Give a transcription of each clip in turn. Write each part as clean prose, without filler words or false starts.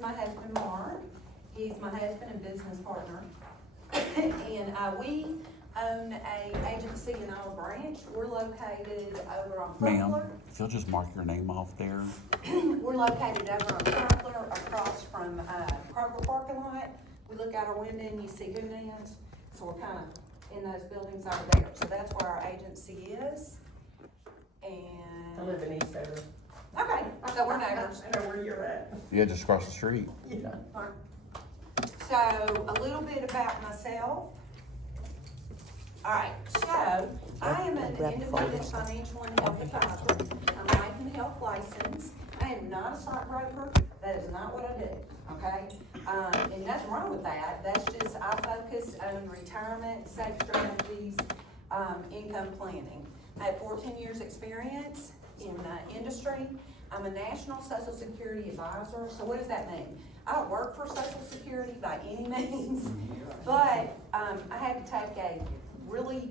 is my husband, Mark. He's my husband and business partner. And we own a agency in our branch. We're located over on Ma'am, Crumpler. if you'll just mark your name off there. We're located over on Crumpler, across from Kroger parking lot. We look out our window and you see Hoonans, so we're kind of in those buildings over there. So that's where our agency is. And I live in Eastover. okay, so we're neighbors. I know where you're at. Yeah, just across the street. Yeah. So, a little bit about myself. Alright, so, I am an independent financial and health advisor. I'm life and health licensed. I am not a stockbroker. That is not what I do, okay? And nothing wrong with that. That's just, I focus on retirement, safe strategies, income planning. I have 14 years experience in industry. I'm a national Social Security advisor. So what does that mean? I don't work for Social Security by any means, but I had to take a really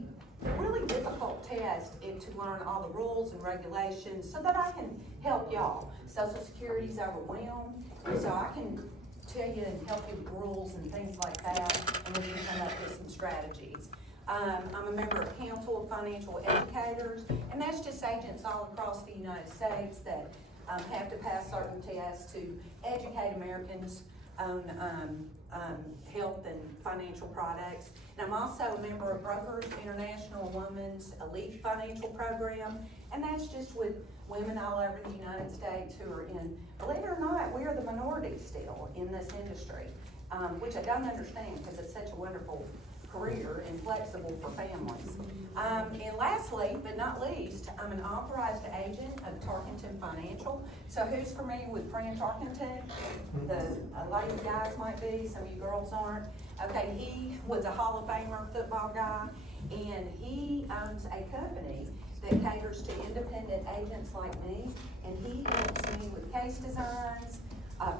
difficult test to learn all the rules and regulations so that I can help y'all. Social Security's overwhelmed, and so I can tell you and help you with rules and things like that, and we can come up with some strategies. I'm a member of Council of Financial Educators, and that's just agents all across the United States that have to pass certain tests to educate Americans on health and financial products. And I'm also a member of Brokers International Women's Elite Financial Program, and that's just with women all over the United States who are in, believe it or not, we are the minority still in this industry, which I don't understand because it's such a wonderful career and flexible for families. And lastly, but not least, I'm an authorized agent of Tarkenton Financial. So who's familiar with Fran Tarkenton? A lot of you guys might be, some of you girls aren't. Okay, he was a Hall of Famer football guy, and he owns a company that caters to independent agents like me, and he helps me with case designs,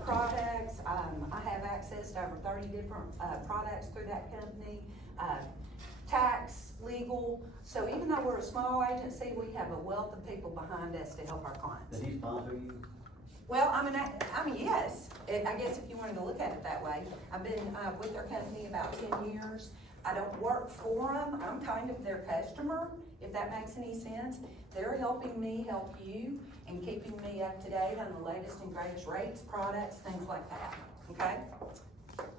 products. I have access to over 30 different products through that company, tax, legal. So even though we're a small agency, we have a wealth of people behind us to help our clients. Did he sponsor you? Well, I mean, yes. I guess if you wanted to look at it that way. I've been with their company about 10 years. I don't work for them. I'm kind of their customer, if that makes any sense. They're helping me help you and keeping me up to date on the latest and greatest rates, products, things like that, okay?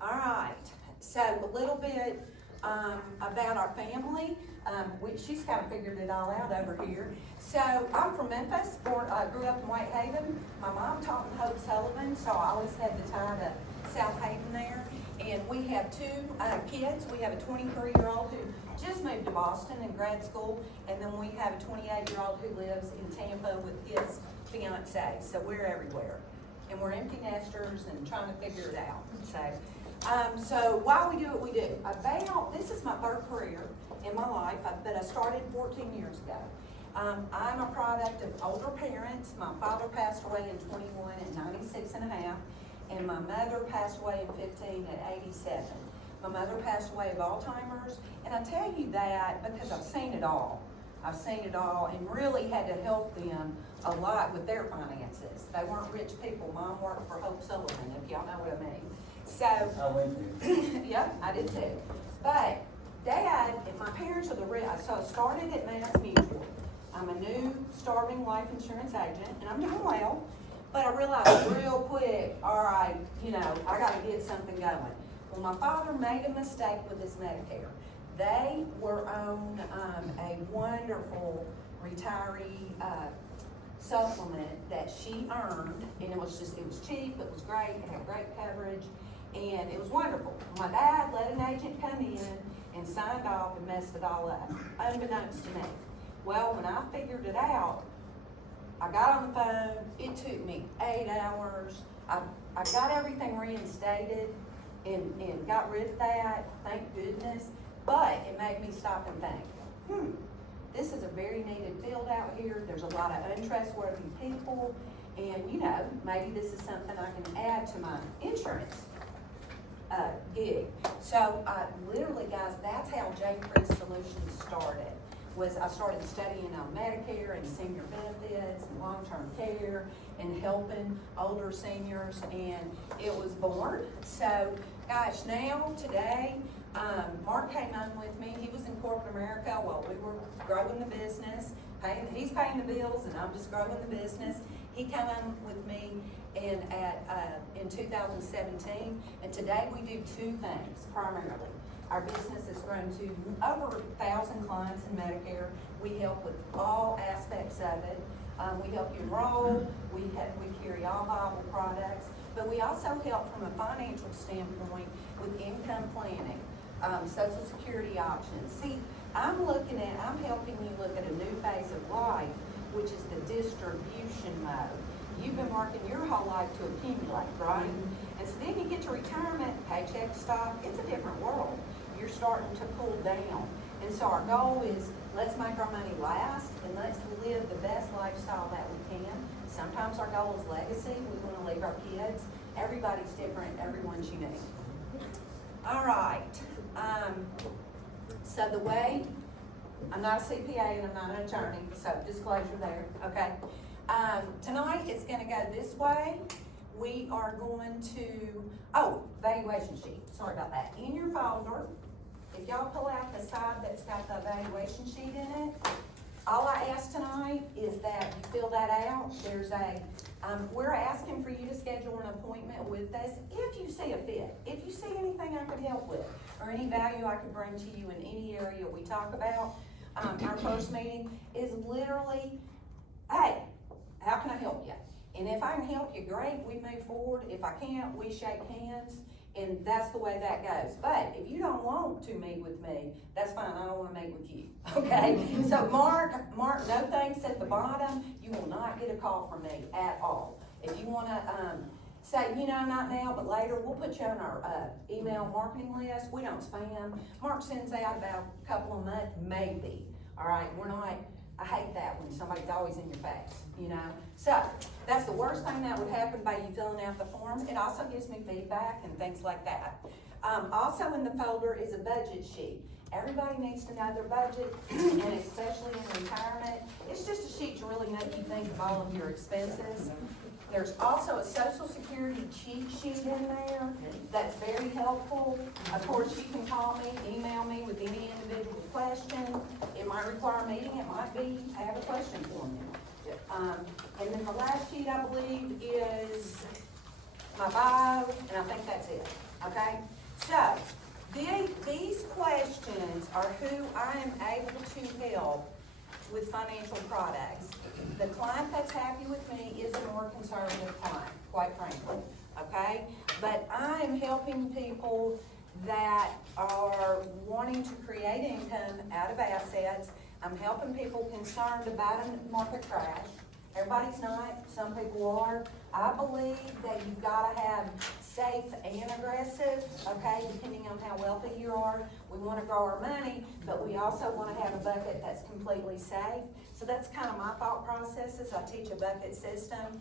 All right, so a little bit about our family. She's kind of figured it all out over here. So I'm from Memphis, grew up in Whitehaven. My mom taught in Hope Sullivan, so I always had the tie to South Haven there. And we have two kids. We have a 23-year-old who just moved to Boston in grad school, and then we have a 28-year-old who lives in Tampa with his fiance. So we're everywhere, and we're empty nesters and trying to figure it out. So why we do what we do? This is my third career in my life, but I started 14 years ago. I'm a product of older parents. My father passed away in 21 at 96 and a half. And my mother passed away in 15 at 87. My mother passed away of Alzheimer's, and I tell you that because I've seen it all. I've seen it all and really had to help them a lot with their finances. They weren't rich people. Mom worked for Hope Sullivan, if y'all know what I mean. So, I went there. yeah, I did too. But Dad and my parents are so I started at Mass Mutual. I'm a new starving life insurance agent, and I'm doing well. But I realized real quick, all right, I gotta get something going. Well, my father made a mistake with his Medicare. They were on a wonderful retiree supplement that she earned, and it was cheap, it was great, it had great coverage, and it was wonderful. My dad let an agent come in and signed off and messed it all up, unbeknownst to me. Well, when I figured it out, I got on the phone, it took me 8 hours. I got everything reinstated and got rid of that, thank goodness. But it made me stop and think, this is a very needed field out here. There's a lot of untrustworthy people. And maybe this is something I can add to my insurance gig. So literally, guys, that's how J. Chris Solutions started. was I started studying on Medicare and senior benefits and long-term care and helping older seniors, and it was born. So, gosh, now, today, Mark came on with me. He was in corporate America while we were growing the business. He's paying the bills, and I'm just growing the business. He came on with me in 2017, and today we do two things primarily. Our business has grown to over 1,000 clients in Medicare. We help with all aspects of it. We help you enroll. We carry all viable products, but we also help from a financial standpoint with income planning, Social Security options. See, I'm helping you look at a new phase of life, which is the distribution mode. You've been working your whole life to accumulate, right? And so then you get to retirement, paycheck stop, it's a different world. You're starting to pull down. And so our goal is, let's make our money last and let's live the best lifestyle that we can. Sometimes our goal is legacy. We want to leave our kids. Everybody's different, everyone's unique. All right. So the way, I'm not a CPA and I'm not an attorney, so disclosure there, okay? Tonight it's gonna go this way. We are going to, valuation sheet, sorry about that. In your folder, if y'all pull out the side that's got the evaluation sheet in it, all I ask tonight is that you fill that out. There's we're asking for you to schedule an appointment with us if you see a fit. If you see anything I could help with, or any value I could bring to you in any area we talk about. Our first meeting is literally, hey, how can I help you? And if I can help you, great, we move forward. If I can't, we shake hands, and that's the way that goes. But if you don't want to meet with me, that's fine, I don't want to meet with you, okay? So Mark, no thanks at the bottom. You will not get a call from me at all. If you want to say, not now, but later, we'll put you on our email marketing list. We don't spam. Mark sends out about a couple a month, maybe, all right? We're not, I hate that when somebody's always in your face, So, that's the worst thing that would happen by you filling out the form. It also gives me feedback and things like that. Also in the folder is a budget sheet. Everybody needs to know their budget, and especially in retirement. It's just a sheet to really make you think of all of your expenses. There's also a Social Security cheat sheet in there that's very helpful. Of course, you can call me, email me with any individual question. It might require a meeting, it might be, I have a question for you. And then the last sheet, I believe, is my bio, and I think that's it, okay? So, these questions are who I am able to help with financial products. The client that's happy with me is a more conservative client, quite frankly, okay? But I am helping people that are wanting to create income out of assets. I'm helping people concerned about a market crash. Everybody's not, some people are. I believe that you've gotta have safe and aggressive, okay, depending on how wealthy you are. We wanna grow our money, but we also wanna have a bucket that's completely safe. So that's kind of my thought processes. I teach a bucket system.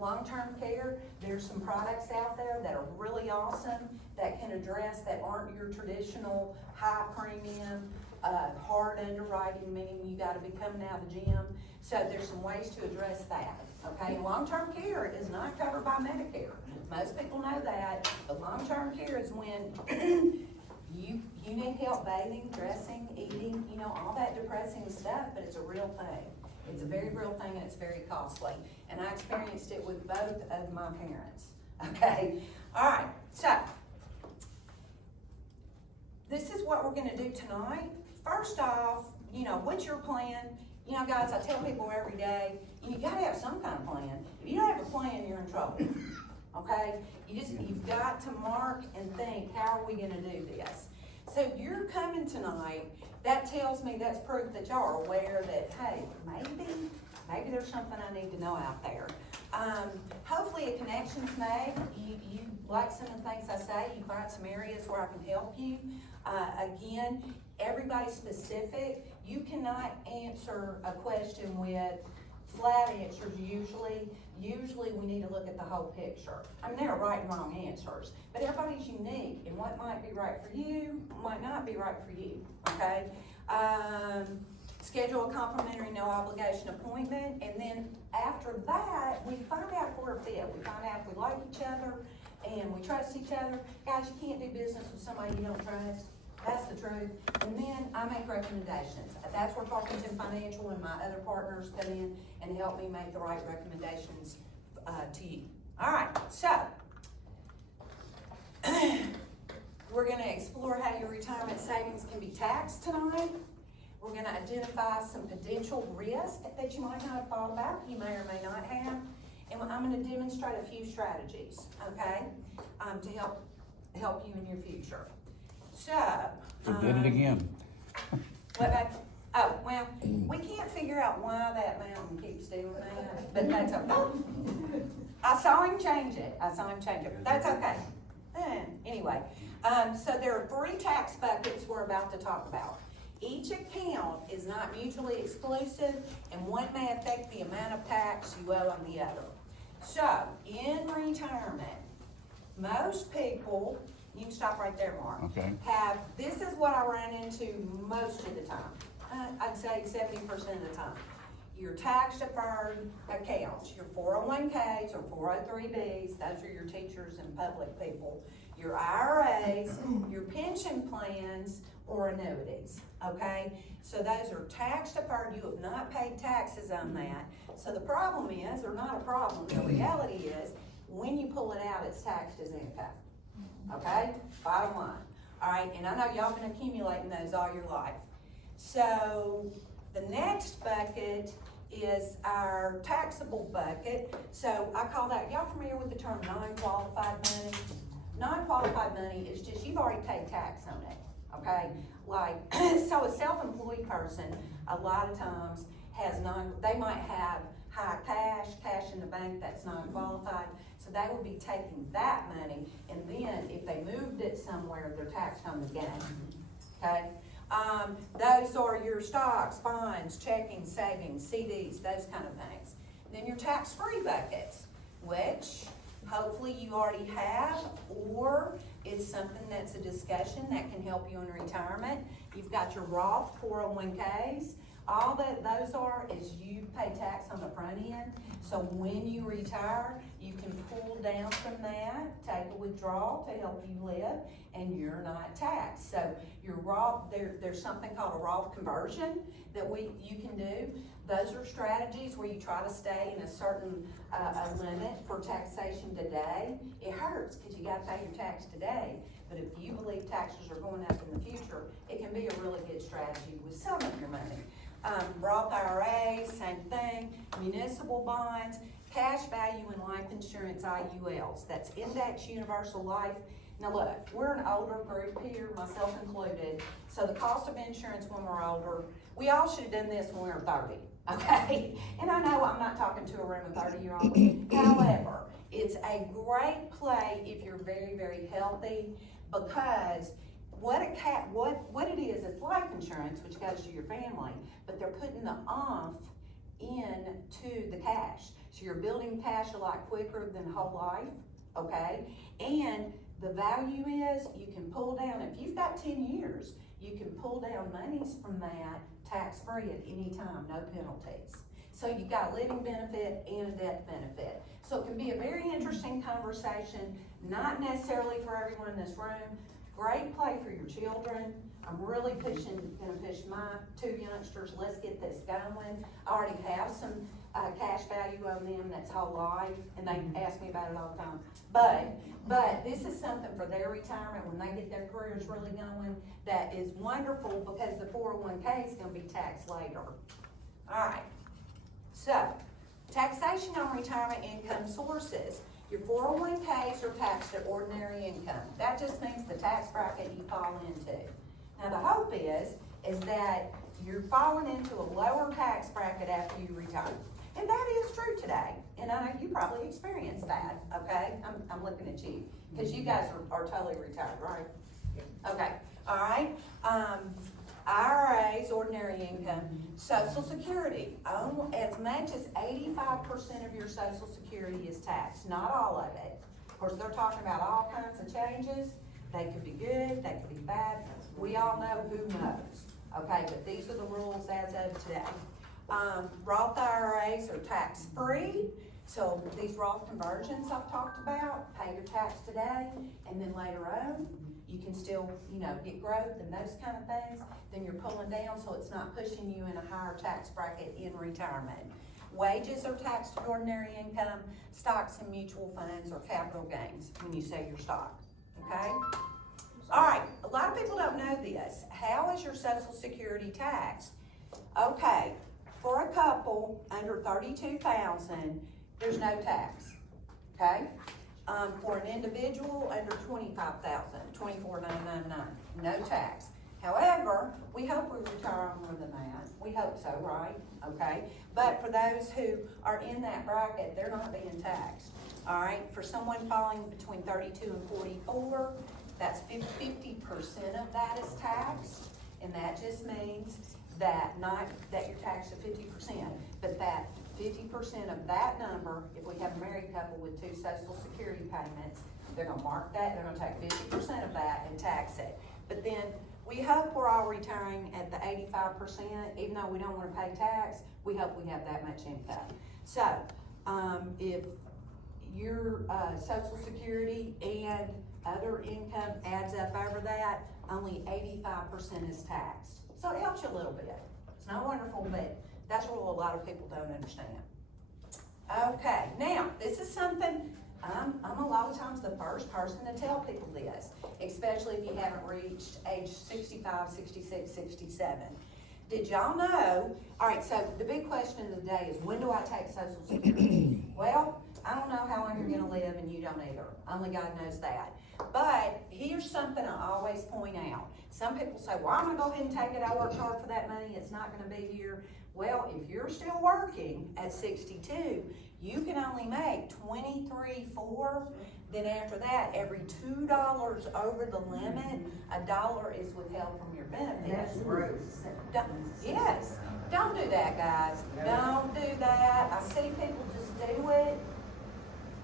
Long-term care, there's some products out there that are really awesome that can address, that aren't your traditional high premium, hard underwriting, meaning you gotta be coming out of the gym. So there's some ways to address that, okay? And long-term care is not covered by Medicare. Most people know that, but long-term care is when you need help bathing, dressing, eating, all that depressing stuff, but it's a real thing. It's a very real thing, and it's very costly. And I experienced it with both of my parents, okay? All right, so this is what we're gonna do tonight. First off, what's your plan? Guys, I tell people every day, you gotta have some kind of plan. If you don't have a plan, you're in trouble, okay? You've got to mark and think, how are we gonna do this? So you're coming tonight, that tells me, that's proof that y'all are aware that, hey, maybe there's something I need to know out there. Hopefully a connection's made. You like some of the things I say, you find some areas where I can help you. Again, everybody's specific. You cannot answer a question with flat answers usually. Usually we need to look at the whole picture. I mean, there are right and wrong answers, but everybody's unique, and what might be right for you might not be right for you, okay? schedule a complimentary, no obligation appointment, and then after that, we find out if we're a fit. We find out if we like each other and we trust each other. Guys, you can't do business with somebody you don't trust. That's the truth. And then I make recommendations. That's where Tarkington Financial and my other partners come in and help me make the right recommendations to you. All right, so we're gonna explore how your retirement savings can be taxed tonight. We're gonna identify some potential risks that you might not have thought about, you may or may not have. And I'm gonna demonstrate a few strategies, okay, to help you in your future. So. You did it again. What about, oh, well, we can't figure out why that mountain keeps doing that, but that's okay. I saw him change it, but that's okay. Anyway, so there are 3 tax buckets we're about to talk about. Each account is not mutually exclusive, and one may affect the amount of tax you owe on the other. So, in retirement, most people, you can stop right there, Mark. Okay. This is what I run into most of the time. I'd say 70% of the time. Your tax deferred accounts, your 401ks or 403bs, those are your teachers and public people, your IRAs, your pension plans, or annuities, okay? So those are tax deferred, you have not paid taxes on that. So the problem is, or not a problem, the reality is, when you pull it out, it's taxed as income, okay? Bottom line. All right, and I know y'all been accumulating those all your life. So the next bucket is our taxable bucket. So I call that, y'all familiar with the term non-qualified money? Non-qualified money is just, you've already paid tax on it, okay? Like, so a self-employed person, a lot of times they might have high cash in the bank that's non-qualified, so they will be taking that money, and then if they moved it somewhere, they're taxed on the gain, okay? Those are your stocks, bonds, checking, savings, CDs, those kind of things. Then your tax-free buckets, which hopefully you already have, or it's something that's a discussion that can help you in retirement. You've got your Roth 401ks. All that those are is you pay tax on the front end. So when you retire, you can pull down from that, take a withdrawal to help you live, and you're not taxed. So your Roth, there's something called a Roth conversion that you can do. Those are strategies where you try to stay in a certain limit for taxation today. It hurts because you got to pay your tax today, but if you believe taxes are going up in the future, it can be a really good strategy with some of your money. Roth IRAs, same thing, municipal bonds, cash value and life insurance IULs, that's Index Universal Life. Now look, we're an older group here, myself included, so the cost of insurance when we're older, we all should have done this when we were 30, okay? And I know I'm not talking to a room of 30-year-olds, however, it's a great play if you're very, very healthy, because what it is, it's life insurance, which goes to your family, but they're putting the OMF into the cash. So you're building cash a lot quicker than whole life, okay? And the value is you can pull down, if you've got 10 years, you can pull down monies from that tax-free at any time, no penalties. So you've got a living benefit and a death benefit. So it can be a very interesting conversation, not necessarily for everyone in this room. Great play for your children. I'm really gonna push my 2 youngsters, let's get this going. I already have some cash value on them that's whole life, and they ask me about it all the time. But this is something for their retirement when they get their careers really going that is wonderful, because the 401k is gonna be taxed later. All right, so taxation on retirement income sources. Your 401ks are taxed at ordinary income. That just means the tax bracket you fall into. Now the hope is that you're falling into a lower tax bracket after you retire. And that is true today. And I know you probably experienced that, okay? I'm looking at you, because you guys are totally retired, right? Okay, all right. IRAs, ordinary income, Social Security, as much as 85% of your Social Security is taxed, not all of it. Of course, they're talking about all kinds of changes. They could be good, they could be bad. We all know who knows, Okay, but these are the rules as of today. Roth IRAs are tax-free, so these Roth conversions I've talked about, pay your tax today, and then later on, you can still, get growth and those kind of things, then you're pulling down, so it's not pushing you in a higher tax bracket in retirement. Wages are taxed at ordinary income, stocks and mutual funds or capital gains when you sell your stock, okay? All right, a lot of people don't know this. How is your Social Security taxed? Okay, for a couple under 32,000, there's no tax, okay? For an individual under 25,000, 24,999, no tax. However, we hope we retire on more than that. We hope so, right? Okay, but for those who are in that bracket, they're not being taxed. All right, for someone falling between 32 and 44, that's 50% of that is taxed, and that just means that not that you're taxed at 50%, but that 50% of that number, if we have a married couple with 2 Social Security payments, they're gonna mark that, they're gonna take 50% of that and tax it. But then, we hope we're all retiring at the 85%, even though we don't wanna pay tax, we hope we have that much income. So, if your Social Security and other income adds up over that, only 85% is taxed. So it helps you a little bit. It's not wonderful, but that's what a lot of people don't understand. Okay, now, this is something, I'm a lot of times the first person to tell people this, especially if you haven't reached age 65, 66, 67. Did y'all know, all right, so the big question of the day is, when do I take Social Security? Well, I don't know how long you're gonna live, and you don't either. Only God knows that. But here's something I always point out. Some people say, well, I'm gonna go ahead and take it. I worked hard for that money. It's not gonna be here. Well, if you're still working at 62, you can only make $23,400. Then after that, every $2 over the limit, $1 is withheld from your benefits. That's gross. Yes, don't do that, guys. Don't do that. I see people just do it,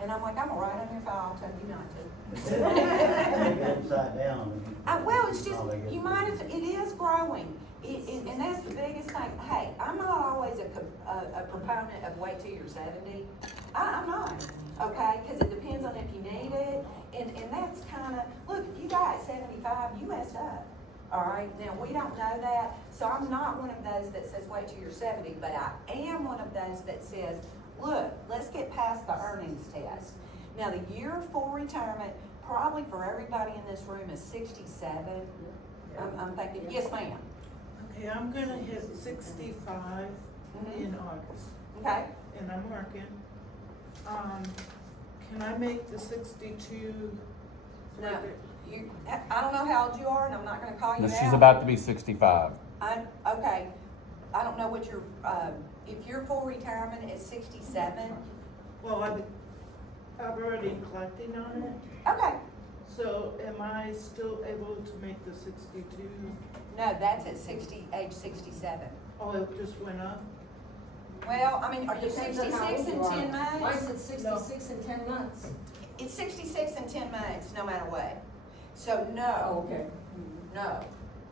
and I'm like, I'm gonna write on your file, tell you not to. Make it upside down. Well, it's just, you might as, it is growing. And that's the biggest thing. Hey, I'm not always a proponent of wait till you're 70. I'm not, okay? Because it depends on if you need it. And that's kind of, look, if you die at 75, you messed up. All right, now we don't know that. So I'm not one of those that says wait till you're 70, but I am one of those that says, look, let's get past the earnings test. Now, the year for retirement, probably for everybody in this room, is 67. I'm thinking, yes, ma'am. Okay, I'm gonna hit 65 in August, Okay. and I'm working. Can I make the 62? No, I don't know how old you are, and I'm not gonna call you No, out. she's about to be 65. Okay, I don't know what your, if your full retirement is 67. Well, I've already collected on it, Okay, so am I still able to make the 62? no, that's at age 67. Oh, it just went up? Well, I mean, are you Depends on 66 how old in you are. 10 months? Why is it 66 in 10 months? It's 66 in 10 months, no matter what. So no, Okay. no,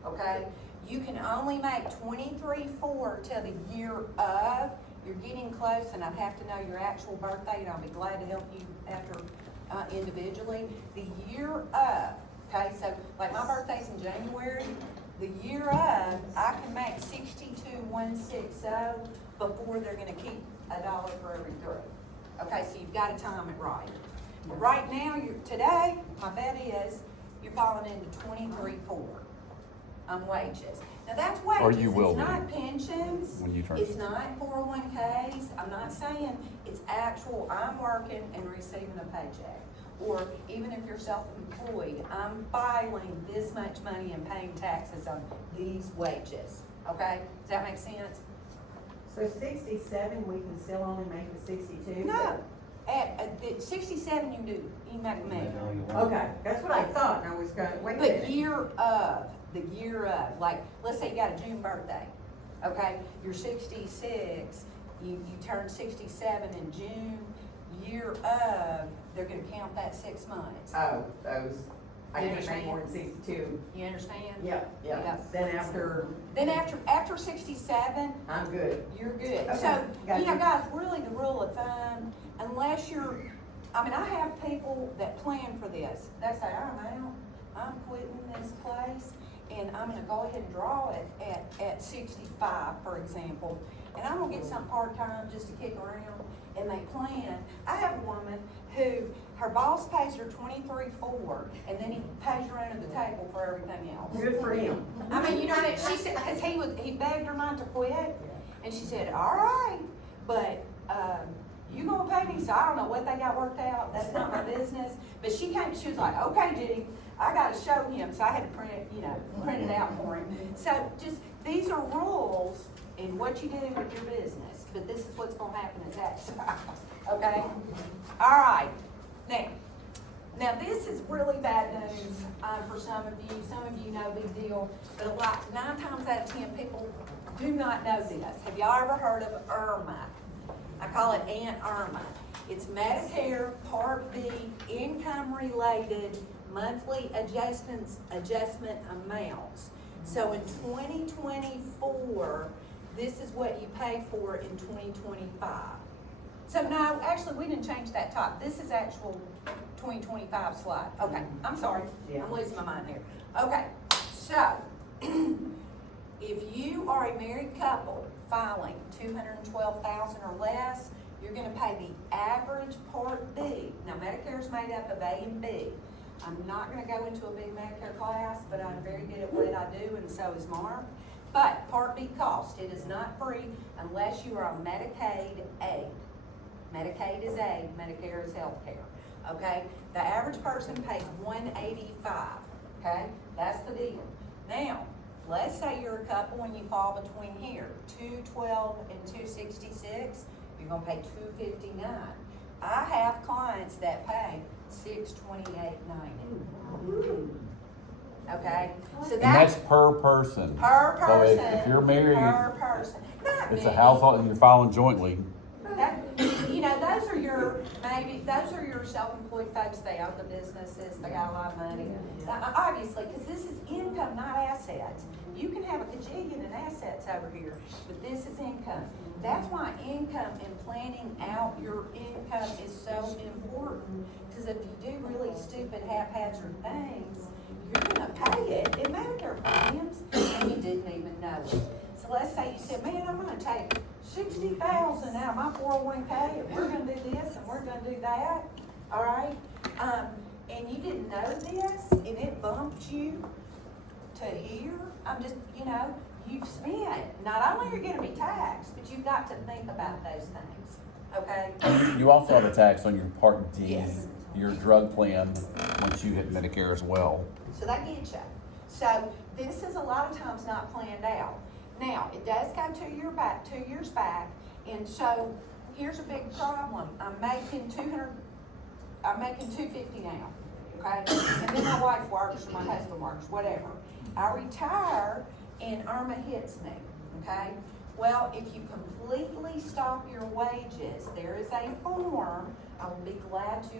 okay? You can only make 23,400 till the year of. You're getting close, and I'd have to know your actual birthday, and I'll be glad to help you after individually. The year of, okay, so like my birthday's in January. The year of, I can make 62,160 before they're gonna keep $1 for every 3. Okay, so you've got to time it right. But right now, today, my bet is you're falling into 23,400 on wages. Now that's wages, Or you will it's be not pensions, when you turn it's not 401ks, I'm not saying it's actual, I'm working and receiving a paycheck. Or even if you're self-employed, I'm filing this much money and paying taxes on these wages, okay? Does that make sense? So 67, we can still only make the 62? No, at 67 you do, you make a million. Okay, that's what I thought, and I was going, wait a The minute. the year of, like, let's say you got a June birthday, okay? You're 66, you turn 67 in June, year of, they're gonna count that 6 months. Oh, those I can't make more than 62. You understand? Yep, Yeah. yep. Then After 67, I'm good. you're good. Okay, So, got you know, you. guys, really the rule of thumb, unless you're, I mean, I have people that plan for this. They say, I'm quitting this place, and I'm gonna go ahead and draw it at 65, for example. And I'm gonna get something part-time just to kick around, and they plan. I have a woman who, her boss pays her $23,400, and then he pays her under the table for everything else. Good for him. I mean, you know what, she said, cause he begged her not to quit, and she said, all right, but, you gonna pay me, so I don't know what they got worked out, that's not my business. But she was like, okay, Judy, I gotta show him, so I had to print it out for him. So just, these are rules in what you do with your business, but this is what's gonna happen at tax time, okay? All right, now this is really bad news, for some of you. Some of you know, big deal, but a lot, 9 times out of 10 people do not know this. Have y'all ever heard of IRMA? I call it Aunt Irma. It's Medicare Part B income-related monthly adjustment amounts. So in 2024, this is what you pay for in 2025. So no, actually, we didn't change that top. This is actual 2025 slide. Okay, I'm sorry. Yeah. I'm losing my mind here. Okay, so if you are a married couple filing $212,000 or less, you're gonna pay the average Part B. Now, Medicare is made up of A and B. I'm not gonna go into a big Medicare class, but I'm very good at what I do, and so is Mark. But Part B cost, it is not free unless you are on Medicaid aid. Medicaid is aid, Medicare is health care, okay? The average person pays $185, okay? That's the deal. Now, let's say you're a couple and you fall between here, 212 and 266, you're gonna pay $259. I have clients that pay $628.90. Okay, so And that's that's per person. per So person. if you're married, Per person. Not it's a many. household and you're filing jointly, That, you know, those are your self-employed folks, they own the businesses, they got a lot of money. Obviously, because this is income, not assets. You can have a gajillion in assets over here, but this is income. That's why income and planning out your income is so important, because if you do really stupid haphazard things, you're gonna pay it in Medicare premiums, and you didn't even know it. So let's say you said, man, I'm gonna take $60,000 out of my 401k, and we're gonna do this, and we're gonna do that, all right? And you didn't know this, and it bumped you to here, I'm just, you know, you've spent, not only are you gonna be taxed, but you've got to think about those things, okay? you also have a tax on your Part D, Yes. your drug plan, once you hit Medicare as well. So that gets you. So this is a lot of times not planned out. Now, it does go 2 years back, and so here's a big problem. I'm making $250 now, okay? And then my wife works, or my husband works, whatever. I retire, and IRMA hits me, okay? Well, if you completely stop your wages, there is a form, I will be glad to,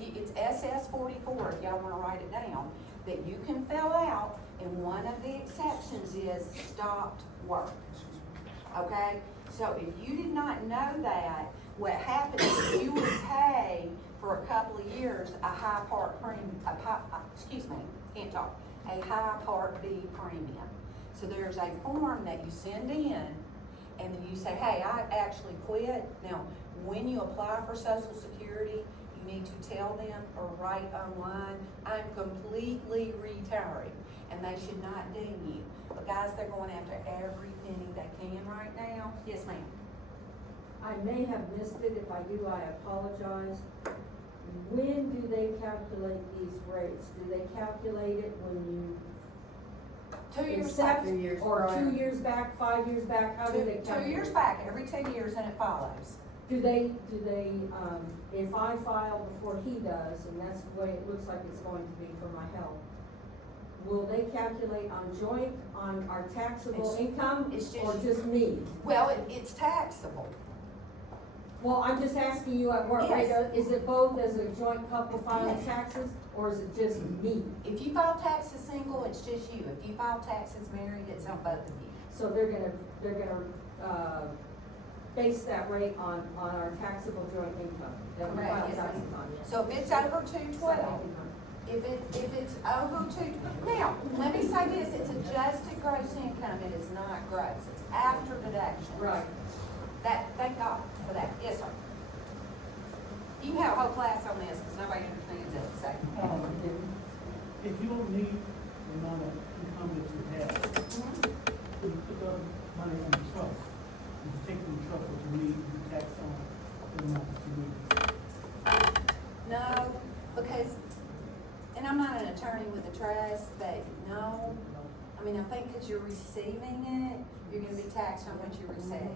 it's SS-44, if y'all wanna write it down, that you can fill out, and one of the exceptions is stopped work, okay? So if you did not know that, what happens is you would pay for a couple of years a high Part premium, a high Part B premium. So there's a form that you send in, and then you say, hey, I actually quit. Now, when you apply for Social Security, you need to tell them or write online, I'm completely retiring, and they should not ding you. But guys, they're going after every penny they can right now. Yes, ma'am. I may have missed it. If I do, I apologize. When do they calculate these rates? Do they calculate it when you 2 years back. accept, 2 years or prior. 2 years back, 5 years back? How do they calculate? 2 years back, every 2 years, and it follows. Do they, if I file before he does, and that's the way it looks like it's going to be for my health, will they calculate on our taxable It's- income, it's or just- just me? Well, it's taxable. Well, I'm just asking you at what rate, Yes. is it both as a joint couple filing Yes. taxes, or is it just me? If you file taxes single, it's just you. If you file taxes married, it's on both of you. So they're gonna base that rate on our taxable joint income that we Correct, file yes, taxes ma'am. on. So if it's over 212, if it's over two, now, let me say this, it's adjusted gross income, it is not gross, it's after deductions. Right. That, thank God for that, yes, sir. You can have a whole class on this, because nobody understands it, so. If you don't need the amount of income that you have, then you put the money in the trust. You take from the trust what you need, you tax on the amount that you need. No, because, and I'm not an attorney with the trust, but no, I mean, I think because you're receiving it, you're gonna be taxed on what you receive.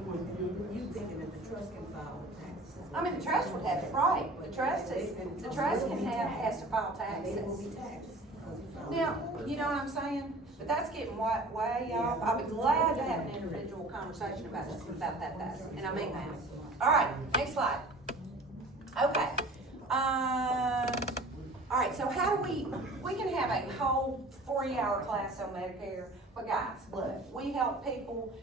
You thinking that the trust can file the taxes? I mean, the trust would have it, right, the trust has to file They will be taxes. taxed. because you filed Now, it. you know what I'm saying? But that's getting way off. I'll be glad to have an individual conversation about that though, and I mean that. All right, next slide. Okay. All right, so how do we can have a whole 40-hour class on Medicare, but guys, look, we help people,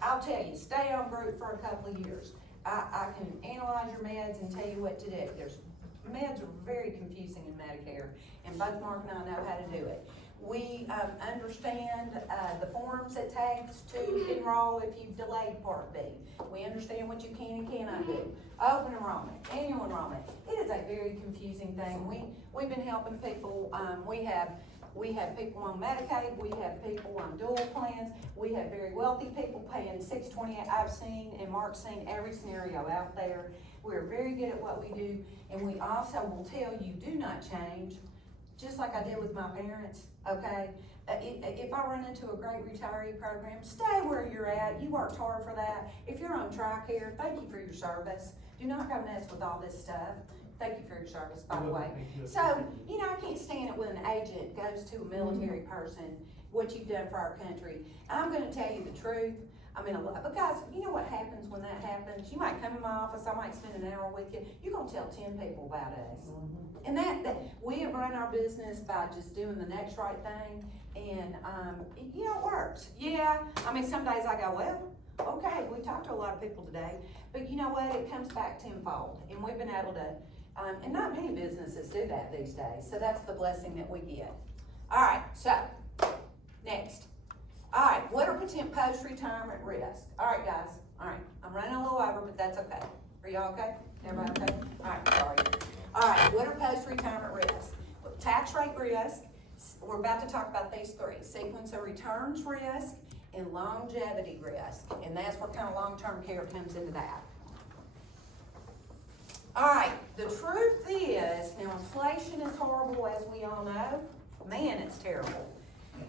I'll tell you, stay on group for a couple of years. I can analyze your meds and tell you what to do. Meds are very confusing in Medicare, and both Mark and I know how to do it. We understand the forms it takes to enroll if you've delayed Part B. We understand what you can and cannot do. Open enrollment, annual enrollment. It is a very confusing thing. We've been helping people. We have people on Medicaid. We have people on dual plans. We have very wealthy people paying $628. I've seen, and Mark's seen every scenario out there. We're very good at what we do, and we also will tell you, do not change. Just like I did with my parents, okay? If I run into a great retiree program, stay where you're at. You worked hard for that. If you're on TRICARE, thank you for your service. Do not go mess with all this stuff. Thank you for your service, by the way. So, you know, I can't stand it when an agent goes to a military person, what you've done for our country. I'm gonna tell you the truth. I mean, because you know what happens when that happens? You might come in my office, I might spend an hour with you, you're gonna tell 10 people about us. And that we have run our business by just doing the next right thing, and, you know, it works. Yeah, I mean, some days I go, well, okay, we talked to a lot of people today, but you know what, it comes back tenfold, and we've been able to, and not many businesses do that these days, so that's the blessing that we get. All right, so, next. All right, what are potential post-retirement risks? All right, guys, all right, I'm running a little over, but that's okay. Are y'all okay? Everybody okay? All right, sorry. All right, what are post-retirement risks? Well, tax rate risk, we're about to talk about these three. Sequence of returns risk and longevity risk, and that's where kind of long-term care comes into that. All right, the truth is, now inflation is horrible, as we all know. Man, it's terrible.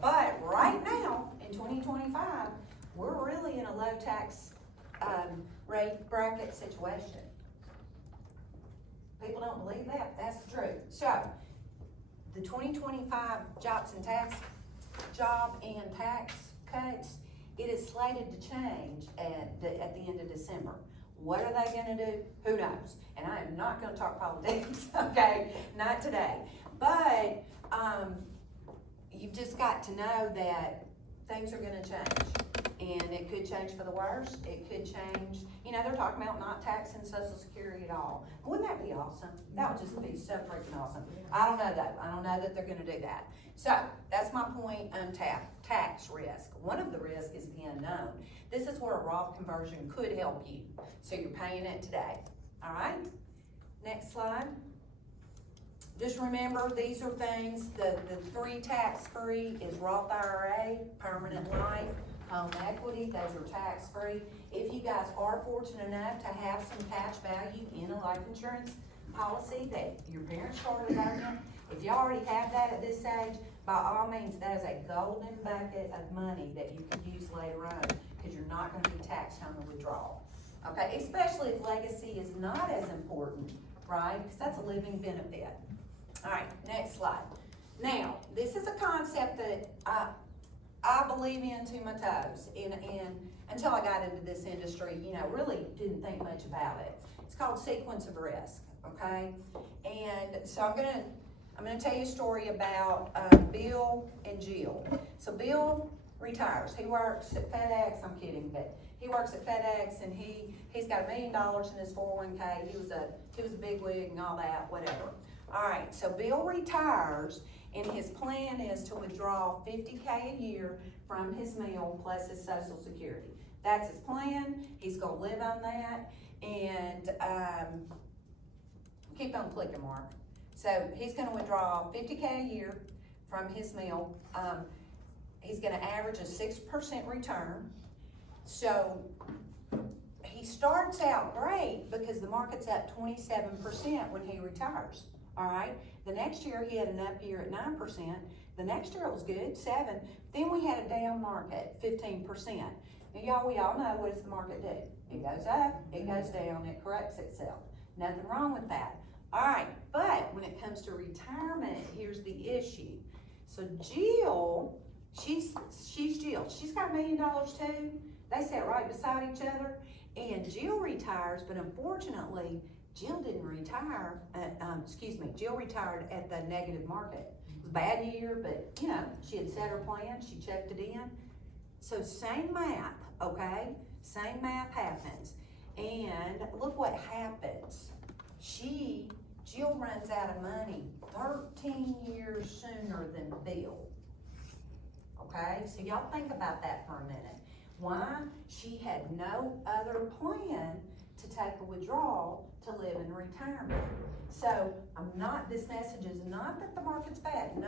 But right now, in 2025, we're really in a low tax rate bracket situation. People don't believe that, that's the truth. So, the 2025 job and tax cuts, it is slated to change at the end of December. What are they gonna do? Who knows? And I am not gonna talk politics, okay? Not today. But, you've just got to know that things are gonna change. And it could change for the worse, it could change, you know, they're talking about not taxing Social Security at all. Wouldn't that be awesome? That would just be so freaking awesome. I don't know that, I don't know that they're gonna do that. So, that's my point on tax risk. One of the risks is the unknown. This is where a Roth conversion could help you. So you're paying it today, all right? Next slide. Just remember, these are things, the three tax-free is Roth IRA, permanent life, home equity, those are tax-free. If you guys are fortunate enough to have some cash value in a life insurance policy that your parents started on you, if you already have that at this age, by all means, that is a golden bucket of money that you can use later on, because you're not gonna be taxed on the withdrawal. Okay, especially if legacy is not as important, right? Because that's a living benefit. All right, next slide. Now, this is a concept that I believe in to my toes, and until I got into this industry, you know, really didn't think much about it. It's called sequence of risk, okay? And so I'm gonna tell you a story about Bill and Jill. So Bill retires. He works at FedEx. I'm kidding, but he works at FedEx, and he's got $1 million in his 401k. He was a bigwig and all that, whatever. All right, so Bill retires, and his plan is to withdraw $50K a year from his meal plus his Social Security. That's his plan. He's gonna live on that, and keep on clicking, Mark. So he's gonna withdraw $50K a year from his meal. He's gonna average a 6% return. So he starts out great because the market's up 27% when he retires, all right? The next year he had an up year at 9%. The next year it was good, 7%. Then we had a down market, 15%. Now we all know, what does the market do? It goes up, it goes down, it corrects itself. Nothing wrong with that. All right, but when it comes to retirement, here's the issue. So Jill, she's Jill. She's got $1 million too. They sat right beside each other, and Jill retires, but unfortunately, Jill didn't retire, Jill retired at the negative market. It was a bad year, but you know, she had set her plan, she checked it in. So same math, okay? Same math happens. And look what happens. Jill runs out of money 13 years sooner than Bill. Okay, so y'all think about that for a minute. Why? She had no other plan to take a withdrawal to live in retirement. So this message is not that the market's bad. No.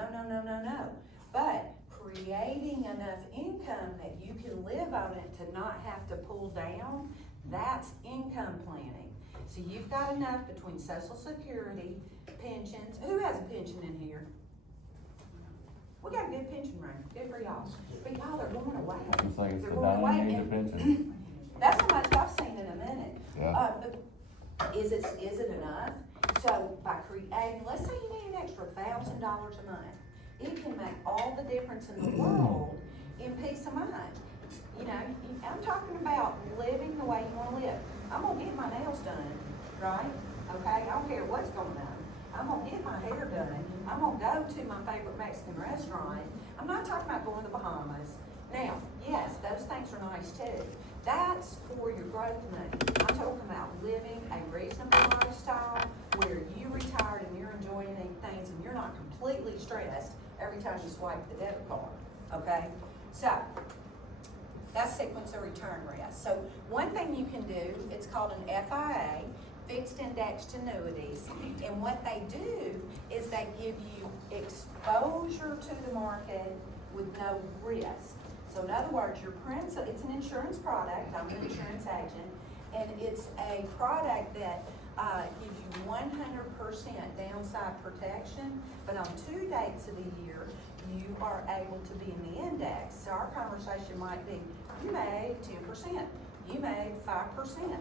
But creating enough income that you can live on it to not have to pull down, that's income planning. So you've got enough between Social Security, pensions. Who has a pension in here? We got a good pension rate. Good for y'all. But y'all, they're going away. I'm saying it's They're the going away. dying age of And pension. that's how much I've seen in a minute. Yeah. But is it enough? So by creating, let's say you need an extra $1,000 a month, it can make all the difference in the world in peace of mind. You know, I'm talking about living the way you want to live. I'm gonna get my nails done, right? Okay, I don't care what's going on. I'm gonna get my hair done. I'm gonna go to my favorite Mexican restaurant. I'm not talking about going to the Bahamas. Now, yes, those things are nice too. That's for your growth money. I'm talking about living a reasonable lifestyle where you retired and you're enjoying things and you're not completely stressed every time you swipe the debit card, okay? So, that's sequence of return risk. So one thing you can do, it's called an FIA, fixed indexed annuities, and what they do is they give you exposure to the market with no risk. So in other words, it's an insurance product. I'm an insurance agent, and it's a product that gives you 100% downside protection, but on 2 dates of the year, you are able to be in the index. So our conversation might be, you made 10%, you made 5%.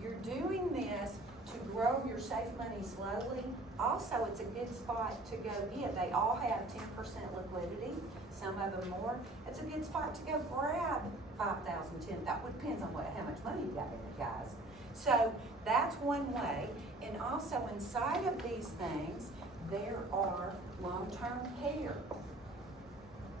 You're doing this to grow your safe money slowly. Also, it's a good spot to go get. They all have 10% liquidity, some of them more. It's a good spot to go grab 5,000, 10,000. It depends on how much money you got in it, guys. So that's one way. And also inside of these things, there are long-term care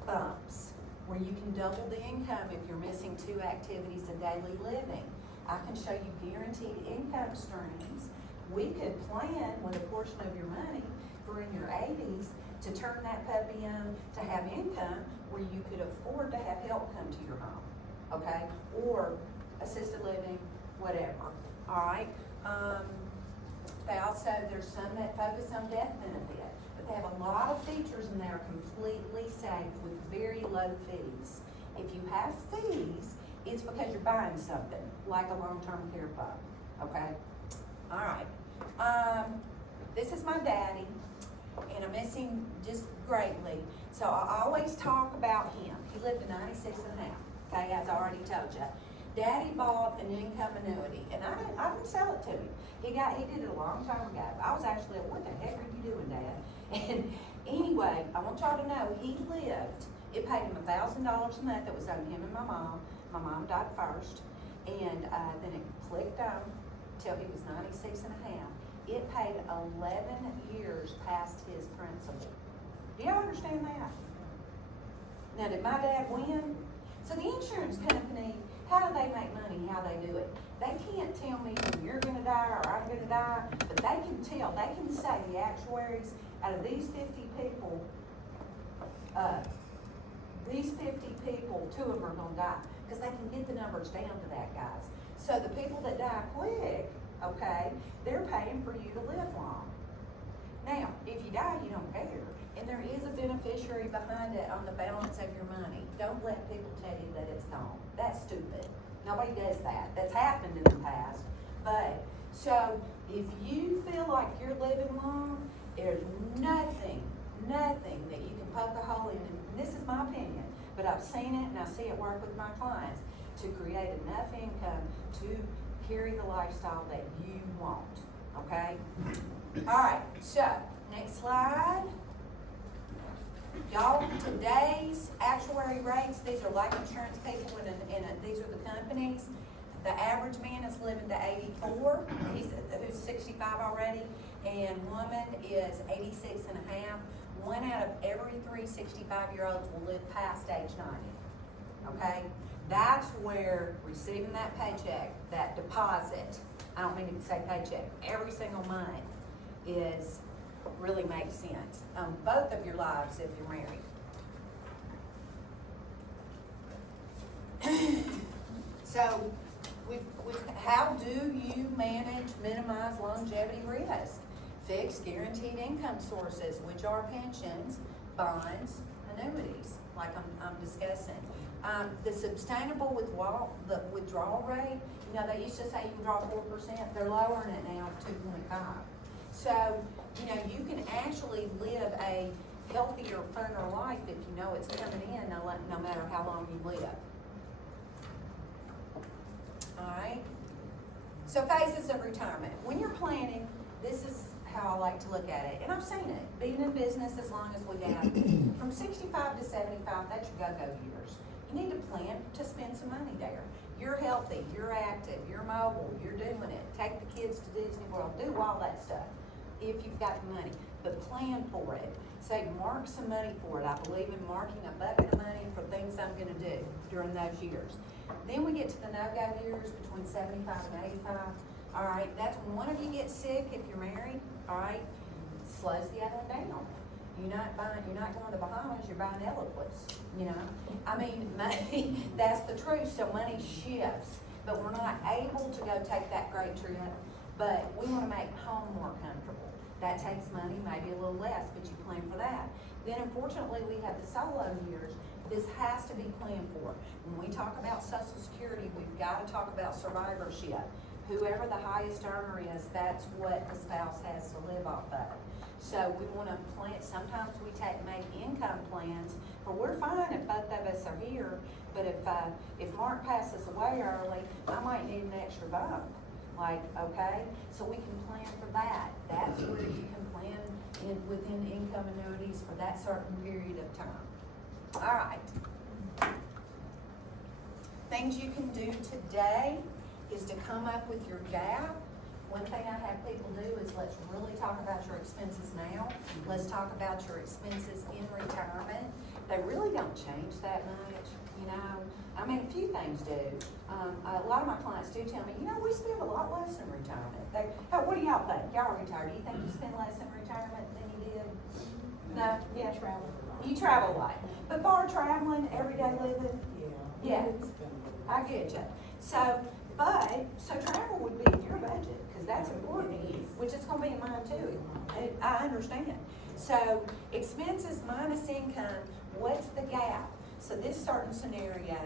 bumps where you can double the income if you're missing 2 activities of daily living. I can show you guaranteed income streams. We could plan with a portion of your money for in your 80s to turn that puppy in to have income where you could afford to have help come to your home, okay? Or assisted living, whatever, all right? There's some that focus on death benefit, but they have a lot of features and they're completely safe with very low fees. If you have fees, it's because you're buying something, like a long-term care fund, okay? All right, this is my daddy, and I miss him just greatly. So I always talk about him. He lived to 96 and a half, okay, as I already told you. Daddy bought an income annuity, and I didn't sell it to him. He did it a long time ago. I was actually like, what the heck are you doing, Dad? And anyway, I want y'all to know, he lived, it paid him $1,000 a month that was on him and my mom, My mom died first, and then it clicked on till he was 96 and a half. It paid 11 years past his principal. Do y'all understand that? Now, did my dad win? So the insurance company, how do they make money, how they do it? They can't tell me when you're gonna die or I'm gonna die, but they can tell, they can say the actuaries, out of these 50 people, 2 of them are gonna die, because they can get the numbers down to that, guys. So the people that die quick, okay, they're paying for you to live long. Now, if you die, you don't care, and there is a beneficiary behind it on the balance of your money. Don't let people tell you that it's gone. That's stupid. Nobody does that. That's happened in the past. But, so, if you feel like you're living long, there's nothing that you can poke a hole in, and this is my opinion, but I've seen it and I see it work with my clients, to create enough income to carry the lifestyle that you want, okay? All right, so, next slide. Y'all, today's actuary rates, these are life insurance people these are the companies. The average man is living to 84, who's 65 already, and woman is 86 and a half. 1 out of every 3 65-year-olds will live past age 90, okay? That's where receiving that paycheck, that deposit, I don't mean to say paycheck, every single month really makes sense on both of your lives if you're married. So, how do you minimize longevity risk? Fixed guaranteed income sources, which are pensions, bonds, annuities, like I'm discussing. The sustainable withdrawal rate, they used to say you can draw 4%, they're lowering it now to 2.5. So, you can actually live a healthier, funner life if you know it's coming in, no matter how long you live. Alright? So phases of retirement. When you're planning, this is how I like to look at it. And I've seen it. Being in business as long as we have. From 65 to 75, that's your go-go years. You need to plan to spend some money there. You're healthy, you're active, you're mobile, you're doing it. Take the kids to Disney World, do all that stuff if you've got the money. But plan for it. Say, mark some money for it. I believe in marking a bucket of money for things I'm gonna do during those years. Then we get to the no-go years between 75 and 85. All right, that's when one of you gets sick if you're married, all right, slows the other one down. You're not going to Bahamas, you're buying Eloquist, I mean, money, that's the truth, so money shifts, but we're not able to go take that great trip, but we want to make home more comfortable. That takes money, maybe a little less, but you plan for that. Then unfortunately, we have the solo years. This has to be planned for. When we talk about Social Security, we've got to talk about survivorship. Whoever the highest earner is, that's what the spouse has to live off of. So we want to plan, sometimes we make income plans, but we're fine if both of us are here, but if Mark passes away early, I might need an extra bump. Okay, so we can plan for that. That's where you can plan within income annuities for that certain period of time. All right. Things you can do today is to come up with your gap. One thing I have people do is let's really talk about your expenses now. Let's talk about your expenses in retirement. They really don't change that much, I mean, a few things do. A lot of my clients do tell me, we spend a lot less in retirement. What do y'all think? Y'all are retired. Do you think you spend less in retirement than you did? No? Yeah. You travel a lot. But bar traveling, everyday living? Yeah. I get you. So travel would be in your budget, because that's important to you, which is going to be in mine too. I understand. So expenses minus income, what's the gap? So this certain scenario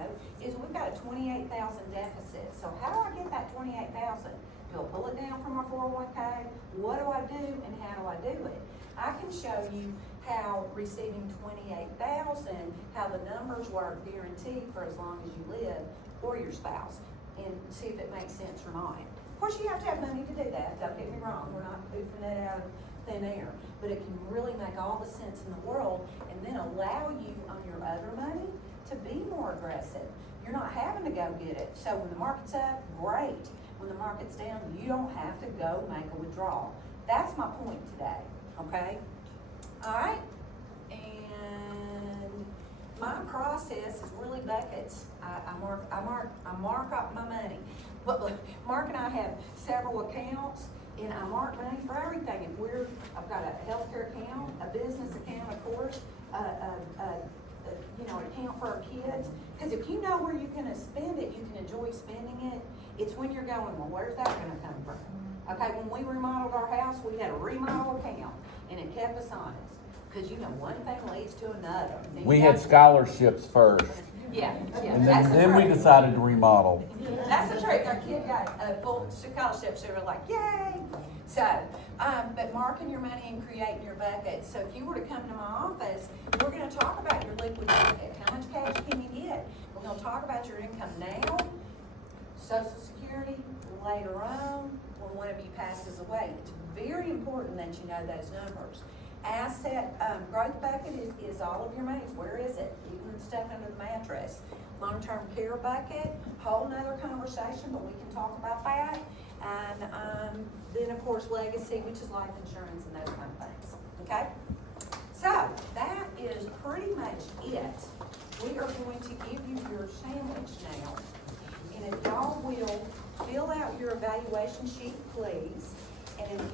is we've got a $28,000 deficit. So how do I get that $28,000? Do I pull it down from my 401k? What do I do and how do I do it? I can show you how receiving $28,000, how the numbers work guaranteed for as long as you live, or your spouse, and see if it makes sense or not. Of course, you have to have money to do that. Don't get me wrong. We're not poofing it out of thin air, but it can really make all the sense in the world, and then allow you on your other money to be more aggressive. you're not having to go get it. So when the market's up, great. When the market's down, you don't have to go make a withdrawal. That's my point today, okay? All right, and my process is really buckets. I mark up my money. But look, Mark and I have several accounts, and I mark money for everything. I've got a healthcare account, a business account, of course, an account for our kids. Because if you know where you're gonna spend it, you can enjoy spending it. It's when you're going, well, where's that gonna come from? Okay, when we remodeled our house, we had a remodel account, and it kept us honest. Because one thing leads to another. Then We you had got- scholarships first, Yeah, and that's the then we truth. decided to remodel. That's the trick. Our kid got a full scholarship, so we're like, yay! So, but marking your money and creating your bucket. So if you were to come to my office, we're gonna talk about your liquid bucket. How much cash can you get? We're gonna talk about your income now, Social Security later on, when one of you passes away. It's very important that you know those numbers. Asset growth bucket is all of your monies. Where is it? Even stuff under the mattress. Long-term care bucket, whole nother conversation, but we can talk about that. And then of course legacy, which is life insurance and those kind of things. Okay? So that is pretty much it. We are going to give you your sandwich now. And if y'all will fill out your evaluation sheet, please. And if you